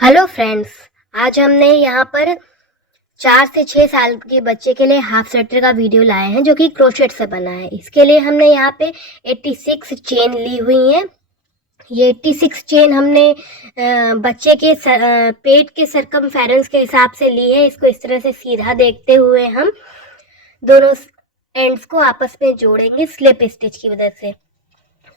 Hello friends, आज हमने यहाँ पर 4 से 6 साल के बच्चे के लिए हाफ स्वेटर का वीडियो लाए हैं जो कि क्रोशेट से बना है। इसके लिए हमने यहाँ पे 86 चेन ली हुई हैं। ये 86 चेन हमने बच्चे के पेट के सरकमफेरेंस के हिसाब से ली है। इसको इस तरह से सीधा देखते हुए हम दोनों एंड्स को आपस में जोड़ेंगे स्लिप स्टिच की मदद से।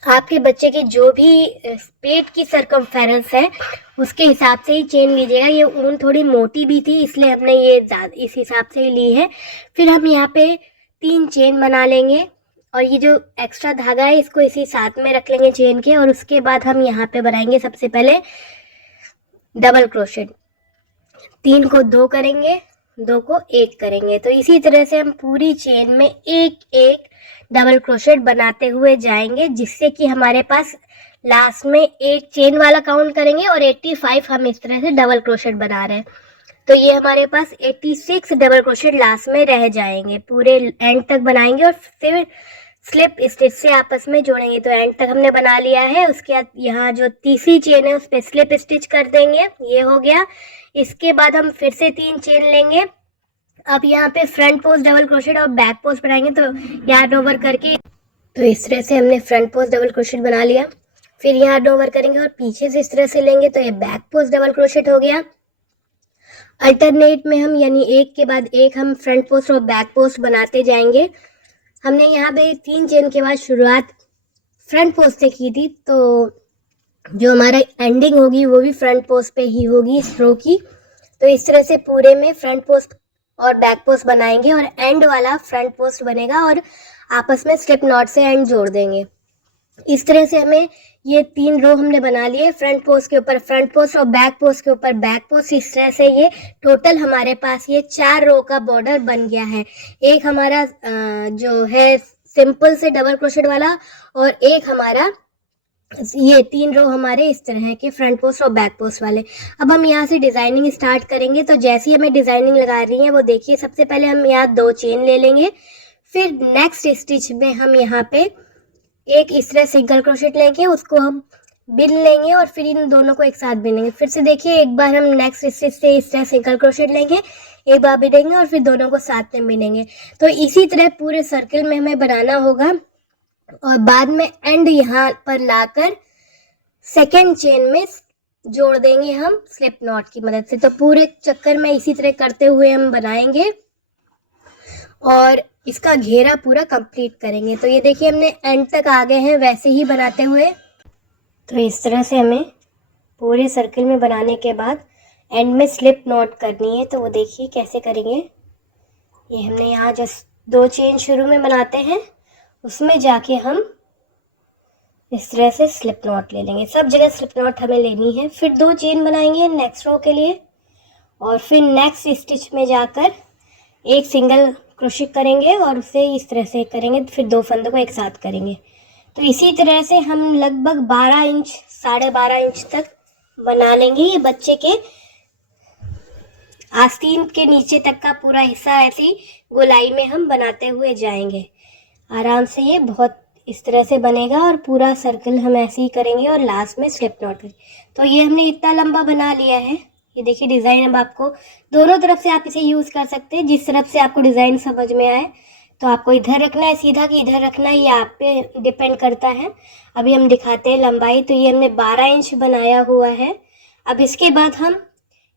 आपके बच्चे की जो भी पेट की सरकमफेरेंस है उसके हिसाब से ही चेन लीजिएगा। ये ऊन थोड़ी मोटी भी थी इसलिए हमने ये इस हिसाब से ही ली है। फिर हम यहाँ पे 3 चेन बना लेंगे और ये जो एक्स्ट्रा धागा है इसको इसी साथ में रख लेंगे चेन के। और उसके बाद हम यहाँ पे बनाएंगे सबसे पहले डबल क्रोशेट। 3 को 2 करेंगे, 2 को 1 करेंगे। तो इसी तरह से हम पूरी चेन में एक एक डबल क्रोशेट बनाते हुए जाएंगे, जिससे कि हमारे पास लास्ट में एक चेन वाला काउंट करेंगे और 85 हम इस तरह से डबल क्रोशेट बना रहे हैं। तो ये हमारे पास 86 डबल क्रोशेट लास्ट में रह जाएंगे। पूरे एंड तक बनाएंगे और फिर स्लिप स्टिच से आपस में जोड़ेंगे। तो एंड तक हमने बना लिया है। उसके बाद यहाँ जो तीसरी चेन है उस पर स्लिप स्टिच कर देंगे। ये हो गया। इसके बाद हम फिर से 3 चेन लेंगे। अब यहाँ पे फ्रंट पोस्ट डबल क्रोशेट और बैक पोस्ट बनाएंगे। तो यार्न ओवर करके तो इस तरह से हमने फ्रंट पोस्ट डबल क्रोशेट बना लिया। फिर यार्न ओवर करेंगे और पीछे से इस तरह से लेंगे तो ये बैक पोस्ट डबल क्रोशेट हो गया। अल्टरनेट में हम यानी एक के बाद एक हम फ्रंट पोस्ट और बैक पोस्ट बनाते जाएंगे। हमने यहाँ पे 3 चेन के बाद शुरुआत फ्रंट पोस्ट से की थी, तो जो हमारा एंडिंग होगी वो भी फ्रंट पोस्ट पे ही होगी इस रो की। तो इस तरह से पूरे में फ्रंट पोस्ट और बैक पोस्ट बनाएंगे और एंड वाला फ्रंट पोस्ट बनेगा और आपस में स्लिप नॉट से एंड जोड़ देंगे। इस तरह से हमें ये 3 रो हमने बना लिए, फ्रंट पोस्ट के ऊपर फ्रंट पोस्ट और बैक पोस्ट के ऊपर बैक पोस्ट। इस तरह से ये टोटल हमारे पास ये 4 रो का बॉर्डर बन गया है। एक हमारा जो है सिंपल से डबल क्रोशेट वाला और एक हमारा ये 3 रो हमारे इस तरह के फ्रंट पोस्ट और बैक पोस्ट वाले। अब हम यहाँ से डिजाइनिंग स्टार्ट करेंगे। तो जैसी हमें डिजाइनिंग लगा रही है वो देखिए। सबसे पहले हम यहाँ 2 चेन ले लेंगे। फिर नेक्स्ट स्टिच में हम यहाँ पे एक इस तरह सिंगल क्रोशेट लेंगे, उसको हम बिन लेंगे और फिर इन दोनों को एक साथ बिनेंगे। फिर से देखिए, एक बार हम नेक्स्ट स्टिच से इस तरह सिंगल क्रोशेट लेंगे, एक बार बिनेंगे और फिर दोनों को साथ में बिनेंगे। तो इसी तरह पूरे सर्कल में हमें बनाना होगा और बाद में एंड यहाँ पर लाकर सेकेंड चेन में जोड़ देंगे हम स्लिप नॉट की मदद से। तो पूरे चक्कर में इसी तरह करते हुए हम बनाएंगे और इसका घेरा पूरा कंप्लीट करेंगे। तो ये देखिए हमने एंड तक आ गए हैं वैसे ही बनाते हुए। तो इस तरह से हमें पूरे सर्कल में बनाने के बाद एंड में स्लिप नॉट करनी है। तो वो देखिए कैसे करेंगे। ये हमने यहाँ जो 2 चेन शुरू में बनाते हैं उसमें जाके हम इस तरह से स्लिप नॉट ले लेंगे। सब जगह स्लिप नॉट हमें लेनी है। फिर 2 चेन बनाएंगे नेक्स्ट रो के लिए और फिर नेक्स्ट स्टिच में जाकर एक सिंगल क्रोशेट करेंगे और उसे इस तरह से करेंगे। फिर 2 फंदों को एक साथ करेंगे। तो इसी तरह से हम लगभग 12 इंच 12.5 इंच तक बना लेंगे। ये बच्चे के आस्तीन के नीचे तक का पूरा हिस्सा ऐसी गोलाई में हम बनाते हुए जाएंगे। आराम से ये बहुत इस तरह से बनेगा और पूरा सर्कल हम ऐसे ही करेंगे और लास्ट में स्लिप नॉट करेंगे। तो ये हमने इतना लंबा बना लिया है। ये देखिए डिज़ाइन। अब आपको दोनों तरफ से आप इसे यूज़ कर सकते हैं, जिस तरफ से आपको डिज़ाइन समझ में आए। तो आपको इधर रखना है सीधा कि इधर रखना है, ये आप पे डिपेंड करता है। अभी हम दिखाते हैं लंबाई। तो ये हमने 12 इंच बनाया हुआ है। अब इसके बाद हम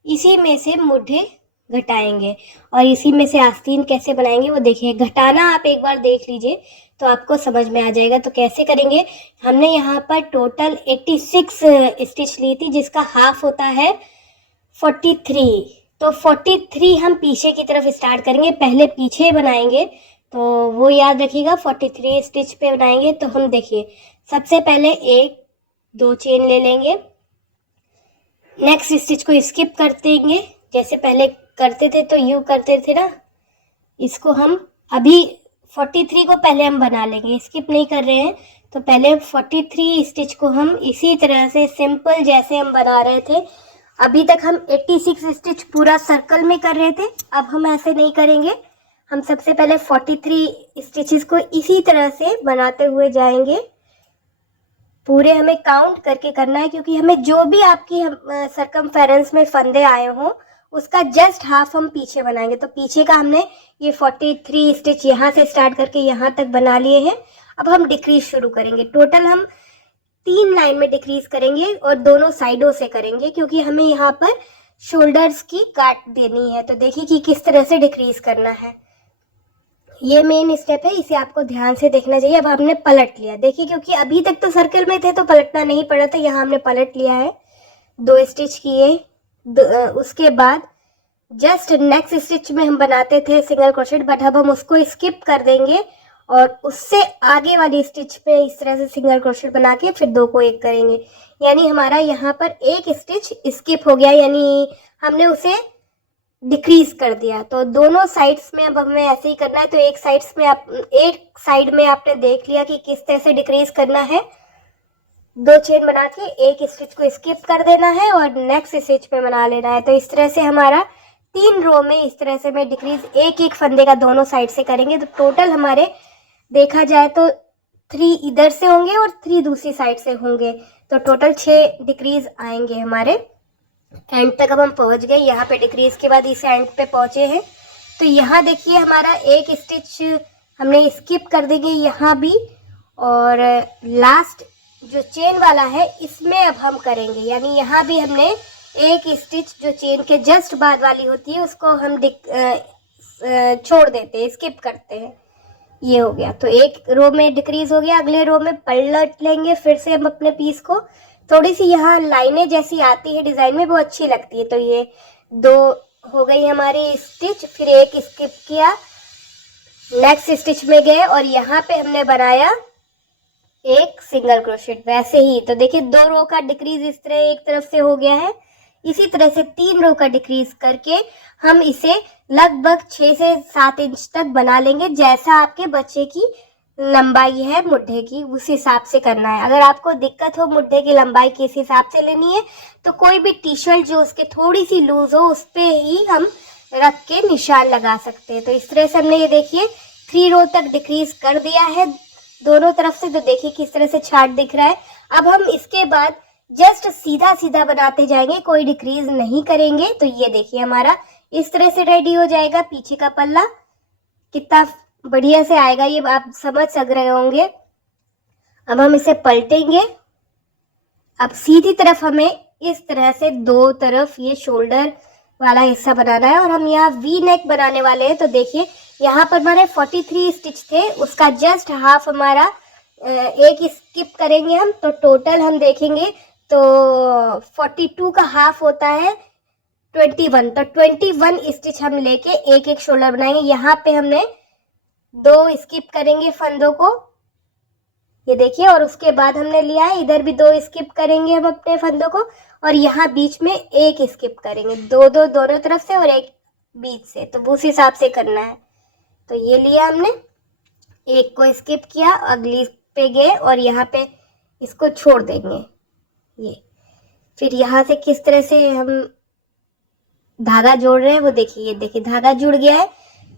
इसी में से मुड्ढे घटाएंगे और इसी में से आस्तीन कैसे बनाएंगे वो देखिए। घटाना आप एक बार देख लीजिए तो आपको समझ में आ जाएगा। तो कैसे करेंगे, हमने यहाँ पर टोटल 86 स्टिच ली थी जिसका हाफ होता है 43। तो 43 हम पीछे की तरफ स्टार्ट करेंगे, पहले पीछे बनाएंगे। तो वो याद रखिएगा 43 स्टिच पे बनाएंगे। तो हम देखिए सबसे पहले 1-2 चेन ले लेंगे, नेक्स्ट स्टिच को स्किप कर देंगे जैसे पहले करते थे। तो यूँ करते थे ना, इसको हम अभी 43 को पहले हम बना लेंगे, स्किप नहीं कर रहे हैं। तो पहले 43 स्टिच को हम इसी तरह से सिंपल जैसे हम बना रहे थे। अभी तक हम 86 स्टिच पूरा सर्कल में कर रहे थे, अब हम ऐसे नहीं करेंगे। हम सबसे पहले 43 स्टिचेस को इसी तरह से बनाते हुए जाएंगे पूरे हमें काउंट करके करना है, क्योंकि हमें जो भी आपकी सरकमफेरेंस में फंदे आए हों उसका जस्ट हाफ हम पीछे बनाएंगे। तो पीछे का हमने ये 43 स्टिच यहाँ से स्टार्ट करके यहाँ तक बना लिए हैं। अब हम डिक्रीज शुरू करेंगे। टोटल हम 3 लाइन में डिक्रीज करेंगे और दोनों साइडों से करेंगे, क्योंकि हमें यहाँ पर शोल्डर्स की काट देनी है। तो देखिए कि किस तरह से डिक्रीज करना है। ये मेन स्टेप है, इसे आपको ध्यान से देखना चाहिए। अब हमने पलट लिया, देखिए, क्योंकि अभी तक तो सर्कल में थे तो पलटना नहीं पड़ा था, यहाँ हमने पलट लिया है, 2 स्टिच किए। उसके बाद जस्ट नेक्स्ट स्टिच में हम बनाते थे सिंगल क्रोशेट, बट अब हम उसको स्किप कर देंगे और उससे आगे वाली स्टिच पे इस तरह से सिंगल क्रोशेट बना के फिर 2 को एक करेंगे। यानी हमारा यहाँ पर एक स्टिच स्किप हो गया, यानी हमने उसे डिक्रीज कर दिया। तो दोनों साइड्स में अब हमें ऐसे ही करना है। तो एक साइड में आपने देख लिया कि किस तरह से डिक्रीज करना है। 2 चेन बना के एक स्टिच को स्किप कर देना है और नेक्स्ट स्टिच पे बना लेना है। तो इस तरह से हमारा 3 रो में इस तरह से मैं डिक्रीज एक फंदे का दोनों साइड से करेंगे। तो टोटल हमारे देखा जाए तो 3 इधर से होंगे और 3 दूसरी साइड से होंगे। तो टोटल 6 डिक्रीज आएंगे हमारे। एंड तक अब हम पहुंच गए। यहाँ पे डिक्रीज के बाद इस एंड पे पहुंचे हैं। तो यहाँ देखिए हमारा एक स्टिच हमने स्किप कर देंगे यहाँ भी, और लास्ट जो चेन वाला है इसमें अब हम करेंगे। यानी यहाँ भी हमने एक स्टिच जो चेन के जस्ट बाद वाली होती है उसको हम छोड़ देते हैं, स्किप करते हैं। ये हो गया। तो एक रो में डिक्रीज हो गया। अगले रो में पलट लेंगे फिर से हम अपने पीस को। थोड़ी सी यहाँ लाइनें जैसी आती है डिजाइन में, वो अच्छी लगती है। तो ये 2 हो गई हमारी स्टिच, फिर एक स्किप किया, नेक्स्ट स्टिच में गए और यहाँ पे हमने बनाया एक सिंगल क्रोशेट। वैसे ही तो देखिए 2 रो का डिक्रीज इस तरह एक तरफ से हो गया है। इसी तरह से 3 रो का डिक्रीज करके हम इसे लगभग 6 से 7 इंच तक बना लेंगे। जैसा आपके बच्चे की लंबाई है मुड्ढे की, उस हिसाब से करना है। अगर आपको दिक्कत हो मुड्ढे की लंबाई किस हिसाब से लेनी है, तो कोई भी टी शर्ट जो उसके थोड़ी सी लूज हो उस पे ही हम रख के निशान लगा सकते हैं। तो इस तरह से हमने ये देखिए 3 रो तक डिक्रीज कर दिया है दोनों तरफ से। तो देखिए किस तरह से चार्ट दिख रहा है। अब हम इसके बाद जस्ट सीधा सीधा बनाते जाएंगे, कोई डिक्रीज नहीं करेंगे। तो ये देखिए हमारा इस तरह से रेडी हो जाएगा। पीछे का पल्ला कितना बढ़िया से आएगा ये आप समझ सक रहे होंगे। अब हम इसे पलटेंगे। अब सीधी तरफ हमें इस तरह से 2 तरफ ये शोल्डर वाला हिस्सा बनाना है और हम यहाँ वी नेक बनाने वाले हैं। तो देखिए यहाँ पर हमारे 43 स्टिच थे, उसका जस्ट हाफ हमारा एक स्किप करेंगे हम। तो टोटल हम देखेंगे तो 42 का हाफ होता है 21। तो 21 स्टिच हम लेके एक शोल्डर बनाएंगे। यहाँ पे हमने 2 स्किप करेंगे फंदों को, ये देखिए, और उसके बाद हमने लिया है इधर भी 2 स्किप करेंगे हम अपने फंदों को, और यहाँ बीच में एक स्किप करेंगे। 2 दोनों तरफ से और एक बीच से। तो उस हिसाब से करना है। तो ये लिया हमने, एक को स्किप किया, अगली पे गए और यहाँ पे इसको छोड़ देंगे। ये फिर यहाँ से किस तरह से हम धागा जोड़ रहे हैं वो देखिए। ये देखिए धागा जुड़ गया है।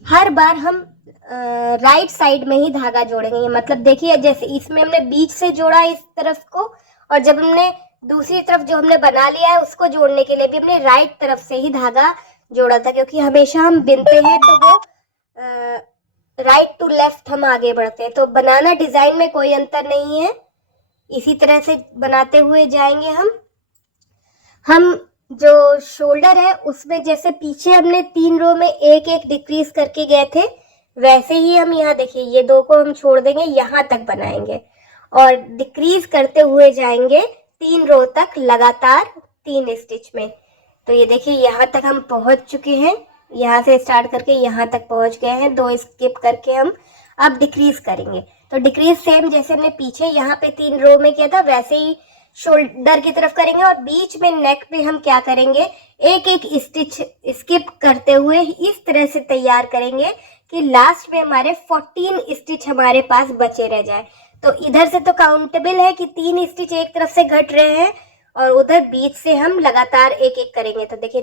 हर बार हम राइट साइड में ही धागा जोड़ेंगे। ये मतलब देखिए जैसे इसमें हमने बीच से जोड़ा इस तरफ को, और जब हमने दूसरी तरफ जो हमने बना लिया है उसको जोड़ने के लिए भी हमने राइट तरफ से ही धागा जोड़ा था, क्योंकि हमेशा हम बिनते हैं तो वो राइट टू लेफ्ट हम आगे बढ़ते हैं। तो बनाना डिजाइन में कोई अंतर नहीं है, इसी तरह से बनाते हुए जाएंगे हम जो शोल्डर है उसमें जैसे पीछे हमने 3 रो में एक डिक्रीज करके गए थे, वैसे ही हम यहाँ देखिए ये 2 को हम छोड़ देंगे, यहाँ तक बनाएंगे और डिक्रीज करते हुए जाएंगे 3 रो तक लगातार 3 स्टिच में। तो ये देखिए यहाँ तक हम पहुंच चुके हैं, यहाँ से स्टार्ट करके यहाँ तक पहुंच गए हैं। 2 स्किप करके हम अब डिक्रीज करेंगे। तो डिक्रीज सेम जैसे हमने पीछे यहाँ पे 3 रो में किया था वैसे ही शोल्डर की तरफ करेंगे, और बीच में नेक पे हम क्या करेंगे, एक स्टिच स्किप करते हुए इस तरह से तैयार करेंगे कि लास्ट में हमारे 14 स्टिच हमारे पास बचे रह जाए। तो इधर से तो काउंटेबल है कि 3 स्टिच एक तरफ से घट रहे हैं और उधर बीच से हम लगातार एक करेंगे। तो देखिए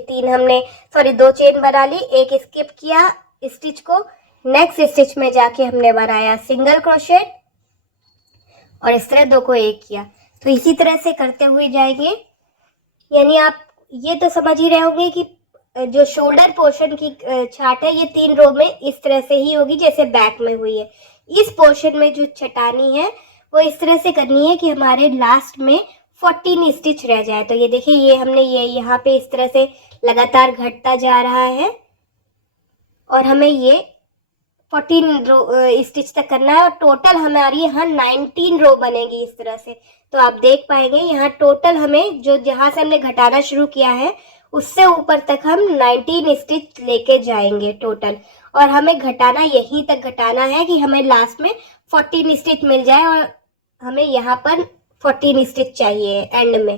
2 चेन बना ली, एक स्किप किया स्टिच को, नेक्स्ट स्टिच में जाके हमने बनाया सिंगल क्रोशेट और इस तरह 2 को एक किया। तो इसी तरह से करते हुए जाएंगे। यानी आप ये तो समझ ही रहे होंगे कि जो शोल्डर पोर्शन की छाट है ये 3 रो में इस तरह से ही होगी जैसे बैक में हुई है। इस पोर्शन में जो छटानी है वो इस तरह से करनी है कि हमारे लास्ट में 14 स्टिच रह जाए। तो ये देखिए, ये हमने ये यहाँ पे इस तरह से लगातार घटता जा रहा है और हमें ये 14 रो स्टिच तक करना है और टोटल हमारी यहाँ 19 रो बनेगी इस तरह से। तो आप देख पाएंगे यहाँ टोटल हमें जो जहाँ से हमने घटाना शुरू किया है उससे ऊपर तक हम 19 स्टिच लेके जाएंगे टोटल। और हमें घटाना यहीं तक घटाना है कि हमें लास्ट में 14 स्टिच मिल जाए और हमें यहाँ पर 14 स्टिच चाहिए एंड में।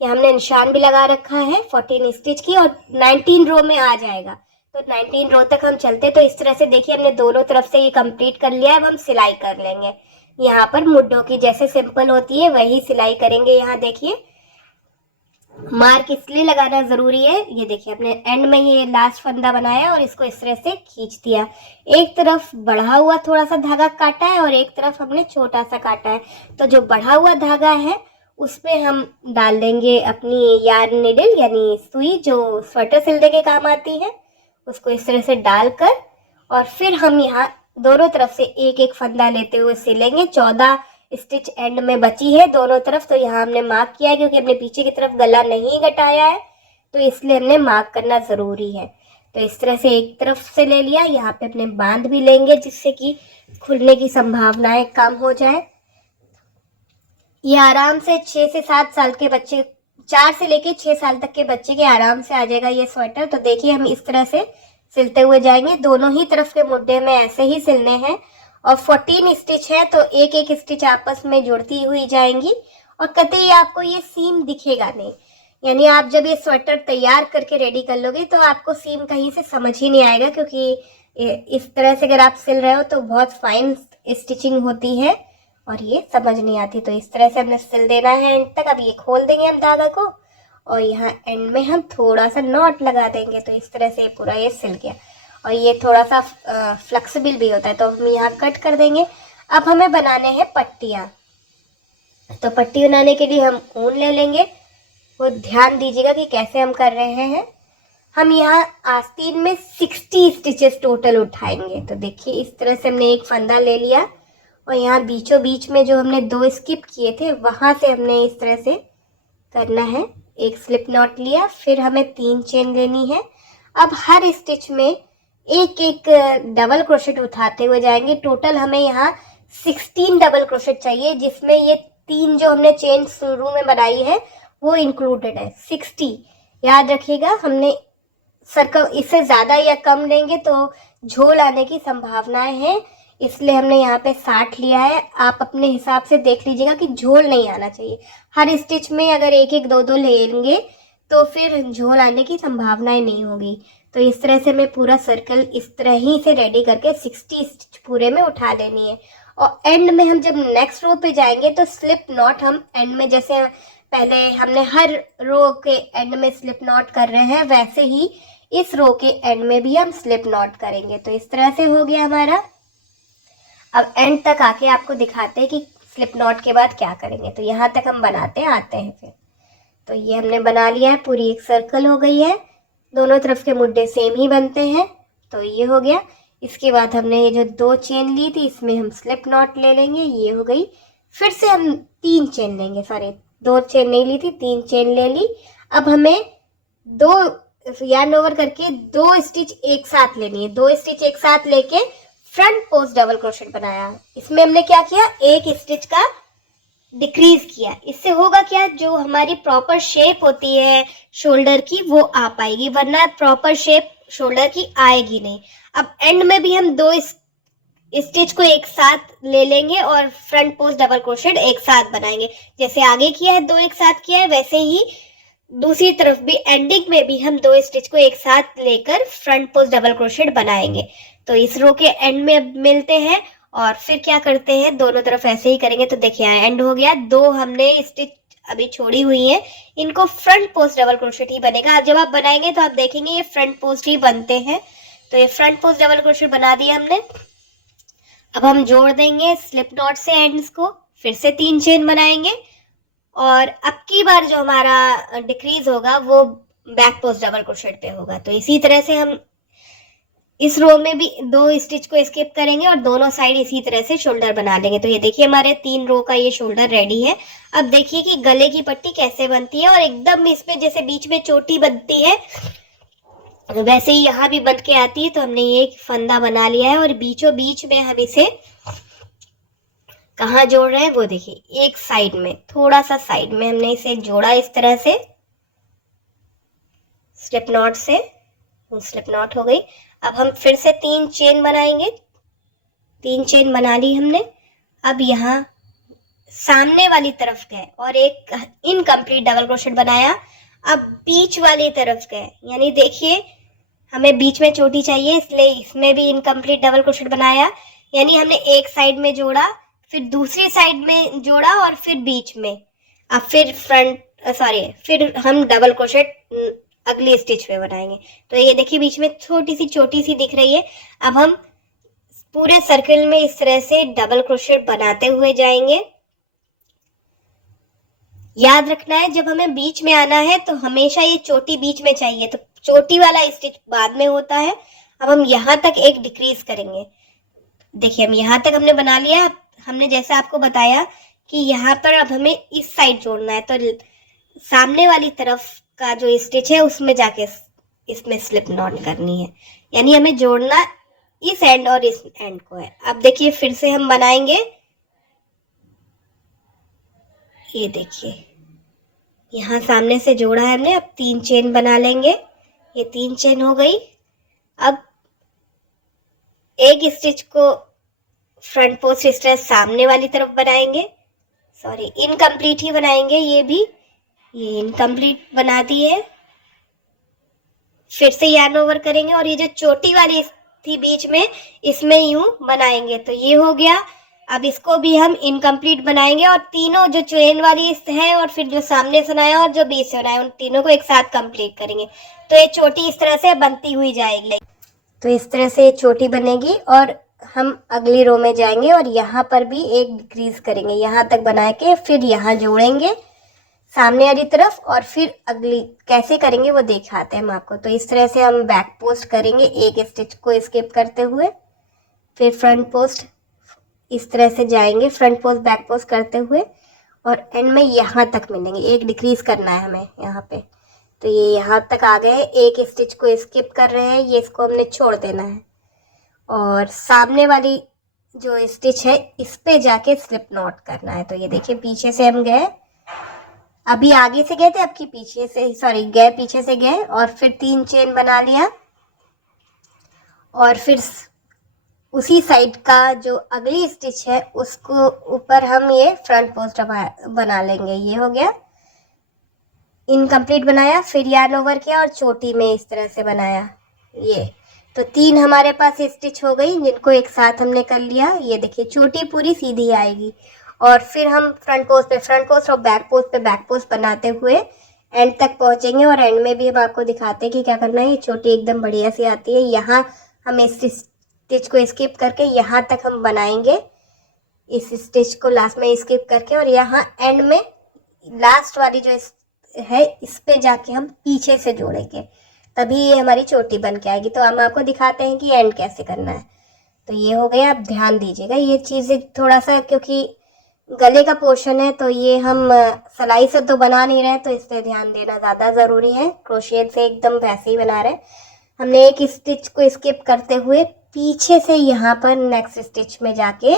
यहाँ हमने निशान भी लगा रखा है 14 स्टिच की और 19 रो में आ जाएगा। तो 19 रो तक हम चलते। तो इस तरह से देखिए हमने दोनों तरफ से ये कंप्लीट कर लिया है। अब हम सिलाई कर लेंगे। यहाँ पर मुड्ढों की जैसे सिंपल होती है वही सिलाई करेंगे। यहाँ देखिए मार्क इसलिए लगाना जरूरी है। ये देखिए अपने एंड में ये लास्ट फंदा बनाया और इसको इस तरह से खींच दिया। एक तरफ बढ़ा हुआ थोड़ा सा धागा काटा है और एक तरफ हमने छोटा सा काटा है। तो जो बढ़ा हुआ धागा है उसमें हम डाल देंगे अपनी यार्न नीडल यानी सुई जो स्वेटर सिलने के काम आती है। उसको इस तरह से डालकर और फिर हम यहाँ दोनों तरफ से एक एक फंदा लेते हुए सिलेंगे। 14 स्टिच एंड में बची है दोनों तरफ। तो यहाँ हमने मार्क किया है क्योंकि हमने पीछे की तरफ गला नहीं घटाया है तो इसलिए हमने मार्क करना जरूरी है। तो इस तरह से एक तरफ से ले लिया। यहाँ पे अपने बांध भी लेंगे जिससे कि खुलने की संभावनाएं कम हो जाए। ये आराम से 6 से 7 साल के बच्चे, 4 से लेके 6 साल तक के बच्चे के आराम से आ जाएगा ये स्वेटर। तो देखिए हम इस तरह से सिलते हुए जाएंगे। दोनों ही तरफ के मुड्ढे में ऐसे ही सिलने हैं और 14 स्टिच है तो एक एक स्टिच आपस में जुड़ती हुई जाएंगी और कतई आपको ये सीम दिखेगा नहीं। यानी आप जब ये स्वेटर तैयार करके रेडी कर लोगे तो आपको सीम कहीं से समझ ही नहीं आएगा क्योंकि इस तरह से अगर आप सिल रहे हो तो बहुत फाइन स्टिचिंग होती है और ये समझ नहीं आती। तो इस तरह से हमने सिल देना है एंड तक। अब ये खोल देंगे हम धागा को और यहाँ एंड में हम थोड़ा सा नॉट लगा देंगे। तो इस तरह से पूरा ये सिल गया और ये थोड़ा सा फ्लेक्सिबल भी होता है तो हम यहाँ कट कर देंगे। अब हमें बनाने हैं पट्टियाँ। तो पट्टी बनाने के लिए हम ऊन ले लेंगे। वो ध्यान दीजिएगा कि कैसे हम कर रहे हैं। हम यहाँ आस्तीन में 60 स्टिचेस टोटल उठाएंगे। तो देखिए इस तरह से हमने एक फंदा ले लिया और यहाँ बीचों बीच में जो हमने 2 स्किप किए थे वहां से हमने इस तरह से करना है। एक स्लिप नॉट लिया, फिर हमें 3 चेन लेनी है। अब हर स्टिच में एक एक डबल क्रोशेट उठाते हुए जाएंगे। टोटल हमें यहाँ 16 डबल क्रोशेट चाहिए जिसमें ये 3 जो हमने चेन शुरू में बनाई है वो इंक्लूडेड है। 60 याद रखिएगा। हमने सर्कल इससे ज्यादा या कम लेंगे तो झोल आने की संभावनाएं हैं, इसलिए हमने यहाँ पे 60 लिया है। आप अपने हिसाब से देख लीजिएगा कि झोल नहीं आना चाहिए। हर स्टिच में अगर एक एक दो दो लेंगे तो फिर झोल आने की संभावनाएं नहीं होगी। तो इस तरह से हमें पूरा सर्कल इस तरह ही से रेडी करके 60 स्टिच पूरे में उठा लेनी है। और एंड में हम जब नेक्स्ट रो पे जाएंगे तो स्लिप नॉट हम एंड में, जैसे पहले हमने हर रो के एंड में स्लिप नॉट कर रहे हैं वैसे ही इस रो के एंड में भी हम स्लिप नॉट करेंगे। तो इस तरह से हो गया हमारा। अब एंड तक आके आपको दिखाते हैं कि स्लिप नॉट के बाद क्या करेंगे। तो यहाँ तक हम बनाते आते हैं। फिर तो ये हमने बना लिया है, पूरी एक सर्कल हो गई है। दोनों तरफ के मुड्ढे सेम ही बनते हैं। तो ये हो गया। इसके बाद हमने ये जो 2 चेन ली थी इसमें हम स्लिप नॉट ले लेंगे। ये हो गई। फिर से हम 3 चेन लेंगे, सॉरी 2 चेन नहीं ली थी, 3 चेन ले ली। अब हमें 2 यार्न ओवर करके 2 स्टिच एक साथ लेनी है। 2 स्टिच एक साथ लेके फ्रंट पोस्ट डबल क्रोशेट बनाया। इसमें हमने क्या किया, एक स्टिच का डिक्रीज किया। इससे होगा क्या, जो हमारी प्रॉपर शेप होती है शोल्डर की वो आ पाएगी, वरना प्रॉपर शेप शोल्डर की आएगी नहीं। अब एंड में भी हम 2 स्टिच को एक साथ ले लेंगे और फ्रंट पोस्ट डबल क्रोशेट एक साथ बनाएंगे। जैसे आगे किया है 2 एक साथ किया है वैसे ही दूसरी तरफ भी एंडिंग में भी हम 2 स्टिच को एक साथ लेकर फ्रंट पोस्ट डबल क्रोशेट बनाएंगे। तो इस रो के एंड में अब मिलते हैं और फिर क्या करते हैं, दोनों तरफ ऐसे ही करेंगे। तो देखिए एंड हो गया। 2 हमने स्टिच अभी छोड़ी हुई है, इनको फ्रंट पोस्ट डबल क्रोशेट ही बनेगा। जब आप बनाएंगे तो आप देखेंगे ये फ्रंट पोस्ट ही बनते हैं। तो ये फ्रंट पोस्ट डबल क्रोशेट बना दिया हमने। अब हम जोड़ देंगे स्लिप नॉट से एंड्स को, फिर से 3 चेन बनाएंगे और अब की बार जो हमारा डिक्रीज होगा वो बैक पोस्ट डबल क्रोशेट पे होगा। तो इसी तरह से हम इस रो में भी 2 स्टिच को स्किप करेंगे और दोनों साइड इसी तरह से शोल्डर बना लेंगे। तो ये देखिए हमारे 3 रो का ये शोल्डर रेडी है। अब देखिए कि गले की पट्टी कैसे बनती है और एकदम इसमें जैसे बीच में चोटी बनती है वैसे ही यहाँ भी बन के आती है। तो हमने ये एक फंदा बना लिया है और बीचों बीच में हम इसे कहाँ जोड़ रहे हैं वो देखिए, एक साइड में, थोड़ा सा साइड में हमने इसे जोड़ा इस तरह से स्लिप नॉट से। स्लिप नॉट हो गई। अब हम फिर से 3 चेन बनाएंगे। 3 चेन बना ली हमने। अब यहाँ सामने वाली तरफ गए और एक इनकम्प्लीट डबल क्रोशेट बनाया। अब बीच वाली तरफ गए, यानी देखिए हमें बीच में चोटी चाहिए इसलिए इसमें भी इनकम्प्लीट डबल क्रोशेट बनाया। यानी हमने एक साइड में जोड़ा, फिर दूसरी साइड में जोड़ा और फिर बीच में। अब फिर फिर हम डबल क्रोशेट अगली स्टिच में बनाएंगे। तो ये देखिए बीच में छोटी सी चोटी सी दिख रही है। अब हम पूरे सर्कल में इस तरह से डबल क्रोशेट बनाते हुए जाएंगे। याद रखना है जब हमें बीच में आना है तो हमेशा ये चोटी बीच में चाहिए, तो चोटी वाला स्टिच बाद में होता है। अब हम यहाँ तक एक डिक्रीज करेंगे। देखिए हम यहाँ तक हमने बना लिया। हमने जैसा आपको बताया कि यहाँ पर अब हमें इस साइड जोड़ना है, तो सामने वाली तरफ का जो स्टिच है उसमें जाके इसमें स्लिप नॉट करनी है। यानी हमें जोड़ना इस एंड और इस एंड को है। अब देखिए फिर से हम बनाएंगे। ये देखिए यहाँ सामने से जोड़ा है हमने। अब 3 चेन बना लेंगे। ये 3 चेन हो गई। अब एक स्टिच को फ्रंट पोस्ट इस तरह सामने वाली तरफ बनाएंगे। इनकम्प्लीट ही बनाएंगे ये भी। ये इनकम्प्लीट बना दी है। फिर से यार्न ओवर करेंगे और ये जो चोटी वाली थी बीच में इसमें यूं बनाएंगे। तो ये हो गया। अब इसको भी हम इनकम्प्लीट बनाएंगे और तीनों जो चेन वाली है और फिर जो सामने से बनाया और जो बीच से बनाया उन तीनों को एक साथ कंप्लीट करेंगे। तो ये चोटी इस तरह से बनती हुई जाएगी। तो इस तरह से चोटी बनेगी और हम अगली रो में जाएंगे और यहाँ पर भी एक डिक्रीज करेंगे। यहाँ तक बना के फिर यहाँ जोड़ेंगे सामने वाली तरफ और फिर अगली कैसे करेंगे वो दिखाते हैं हम आपको। तो इस तरह से हम बैक पोस्ट करेंगे एक स्टिच को स्किप करते हुए, फिर फ्रंट पोस्ट इस तरह से जाएंगे, फ्रंट पोस्ट बैक पोस्ट करते हुए और एंड में यहाँ तक मिलेंगे। एक डिक्रीज करना है हमें यहाँ पे। तो ये यहाँ तक आ गए। एक स्टिच को स्किप कर रहे हैं, ये इसको हमने छोड़ देना है और सामने वाली जो स्टिच है इस पे जाके स्लिप नॉट करना है। तो ये देखिए पीछे से हम गए, अभी आगे से गए थे, अब की पीछे से गए, पीछे से गए और फिर 3 चेन बना लिया और फिर उसी साइड का जो अगली स्टिच है उसको ऊपर हम ये फ्रंट पोस्ट बना लेंगे। ये हो गया। इनकम्प्लीट बनाया, फिर यार्न ओवर किया और चोटी में इस तरह से बनाया। ये तो 3 हमारे पास स्टिच हो गई जिनको एक साथ हमने कर लिया। ये देखिए चोटी पूरी सीधी आएगी और फिर हम फ्रंट पोस्ट और बैक पोस्ट बनाते हुए एंड तक पहुंचेंगे और एंड में भी हम आपको दिखाते हैं कि क्या करना है। ये चोटी एकदम बढ़िया सी आती है। यहाँ हम इस स्टिच को स्किप करके यहाँ तक हम बनाएंगे, इस स्टिच को लास्ट में स्किप करके और यहाँ एंड में लास्ट वाली जो है इस पे जाके हम पीछे से जोड़ेंगे, तभी ये हमारी चोटी बन के आएगी। तो हम आपको दिखाते हैं कि एंड कैसे करना है। तो ये हो गया। आप ध्यान दीजिएगा ये चीज़ें थोड़ा सा, क्योंकि गले का पोर्शन है तो ये हम सिलाई से तो बना नहीं रहे, तो इसलिए ध्यान देना ज़्यादा ज़रूरी है। क्रोशियट से एकदम वैसे ही बना रहे। हमने एक स्टिच को स्किप करते हुए पीछे से यहाँ पर नेक्स्ट स्टिच में जाके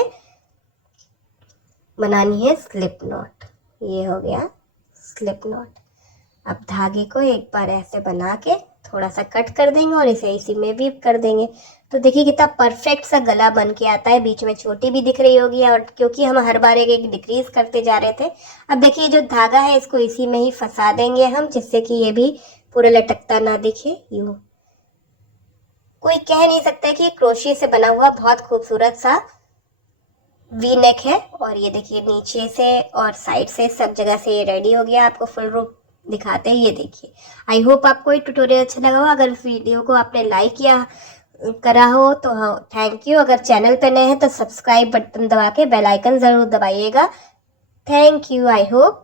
बनानी है स्लिप नॉट। ये हो गया स्लिप नॉट। अब धागे को एक बार ऐसे बना के थोड़ा सा कट कर देंगे और इसे इसी में भी कर देंगे। तो देखिए कितना परफेक्ट सा गला बन के आता है। बीच में चोटी भी दिख रही होगी और क्योंकि हम हर बार एक डिक्रीज करते जा रहे थे। अब देखिए जो धागा है इसको इसी में ही फंसा देंगे हम, जिससे कि ये भी पूरा लटकता ना दिखे। यूं कोई कह नहीं सकता कि क्रोशिया से बना हुआ बहुत खूबसूरत सा वी नेक है। और ये देखिए नीचे से और साइड से सब जगह से ये रेडी हो गया। आपको फुल रूप दिखाते हैं। ये देखिए, आई होप आपको ये ट्यूटोरियल अच्छा लगा हो। अगर इस वीडियो को आपने लाइक किया करा हो तो थैंक यू। अगर चैनल पे नए हैं तो सब्सक्राइब बटन दबा के बेल आइकन ज़रूर दबाइएगा। Thank you. I hope